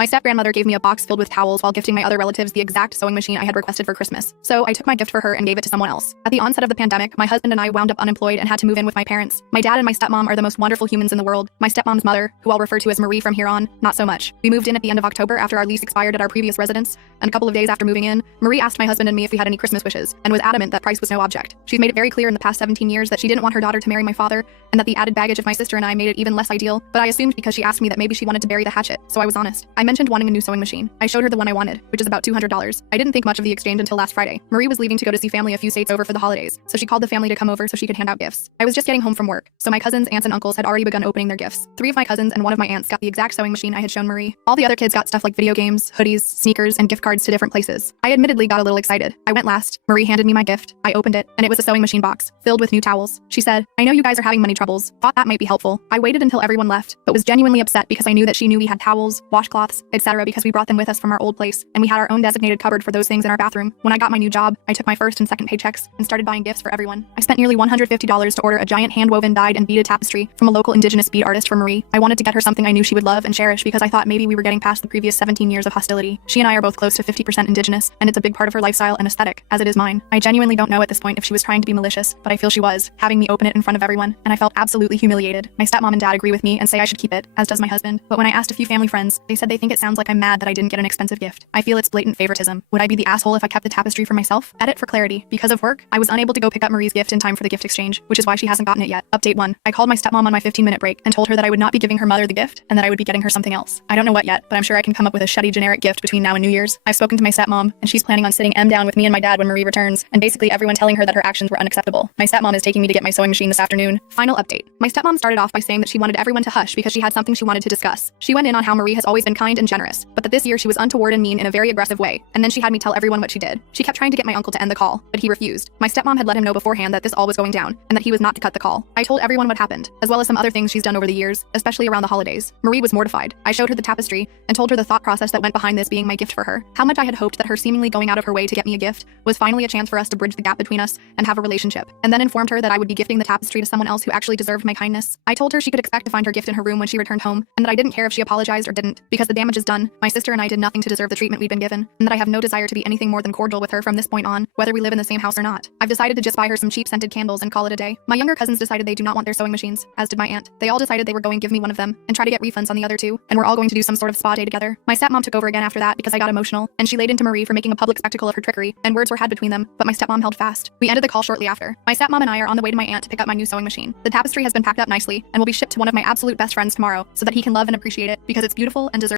My step-grandmother gave me a box filled with towels while gifting my other relatives the exact sewing machine I had requested for Christmas. So I took my gift for her and gave it to someone else. At the onset of the pandemic, my husband and I wound up unemployed and had to move in with my parents. My dad and my stepmom are the most wonderful humans in the world. My stepmom's mother, who I'll refer to as Marie from here on, not so much. We moved in at the end of October after our lease expired at our previous residence, and a couple of days after moving in, Marie asked my husband and me if we had any Christmas wishes, and was adamant that price was no object. She's made it very clear in the past 17 years that she didn't want her daughter to marry my father, and that the added baggage of my sister and I made it even less ideal, but I assumed because she asked me that maybe she wanted to bury the hatchet, so I was honest. I mentioned wanting a new sewing machine. I showed her the one I wanted, which is about $200. I didn't think much of the exchange until last Friday. Marie was leaving to go to see family a few states over for the holidays, so she called the family to come over so she could hand out gifts. I was just getting home from work, so my cousins, aunts, and uncles had already begun opening their gifts. 3 of my cousins and 1 of my aunts got the exact sewing machine I had shown Marie. All the other kids got stuff like video games, hoodies, sneakers, and gift cards to different places. I admittedly got a little excited. I went last. Marie handed me my gift. I opened it, and it was a sewing machine box, filled with new towels. She said, "I know you guys are having money troubles. Thought that might be helpful." I waited until everyone left, but was genuinely upset because I knew that she knew we had towels, washcloths, etc. because we brought them with us from our old place, and we had our own designated cupboard for those things in our bathroom. When I got my new job, I took my first and second paychecks and started buying gifts for everyone. I spent nearly $150 to order a giant hand-woven dyed and beaded tapestry from a local indigenous bead artist for Marie. I wanted to get her something I knew she would love and cherish because I thought maybe we were getting past the previous 17 years of hostility. She and I are both close to 50% indigenous, and it's a big part of her lifestyle and aesthetic, as it is mine. I genuinely don't know at this point if she was trying to be malicious, but I feel she was, having me open it in front of everyone, and I felt absolutely humiliated. My stepmom and dad agree with me and say I should keep it, as does my husband, but when I asked a few family friends, they said they think it sounds like I'm mad that I didn't get an expensive gift. I feel it's blatant favoritism. Would I be the asshole if I kept the tapestry for myself? Edit for clarity. Because of work, I was unable to go pick up Marie's gift in time for the gift exchange, which is why she hasn't gotten it yet. Update 1. I called my stepmom on my 15-minute break and told her that I would not be giving her mother the gift and that I would be getting her something else. I don't know what yet, but I'm sure I can come up with a shitty generic gift between now and New Year's. I've spoken to my stepmom, and she's planning on sitting down with me and my dad when Marie returns, and basically everyone telling her that her actions were unacceptable. My stepmom is taking me to get my sewing machine this afternoon. Final update. My stepmom started off by saying that she wanted everyone to hush because she had something she wanted to discuss. She went in on how Marie has always been kind and generous, but that this year she was untoward and mean in a very aggressive way, and then she had me tell everyone what she did. She kept trying to get my uncle to end the call, but he refused. My stepmom had let him know beforehand that this all was going down, and that he was not to cut the call. I told everyone what happened, as well as some other things she's done over the years, especially around the holidays. Marie was mortified. I showed her the tapestry, and told her the thought process that went behind this being my gift for her. How much I had hoped that her seemingly going out of her way to get me a gift was finally a chance for us to bridge the gap between us and have a relationship, and then informed her that I would be gifting the tapestry to someone else who actually deserved my kindness. I told her she could expect to find her gift in her room when she returned home, and that I didn't care if she apologized or didn't, because the damage is done. My sister and I did nothing to deserve the treatment we'd been given, and that I have no desire to be anything more than cordial with her from this point on, whether we live in the same house or not. I've decided to just buy her some cheap scented candles and call it a day. My younger cousins decided they do not want their sewing machines, as did my aunt. They all decided they were going to give me one of them, and try to get refunds on the other 2, and we're all going to do some sort of spa day together. My stepmom took over again after that because I got emotional, and she laid into Marie for making a public spectacle of her trickery, and words were had between them, but my stepmom held fast. We ended the call shortly after. My stepmom and I are on the way to my aunt to pick up my new sewing machine. The tapestry has been packed up nicely, and will be shipped to one of my absolute best friends tomorrow, so that he can love and appreciate it, because it's beautiful and deserves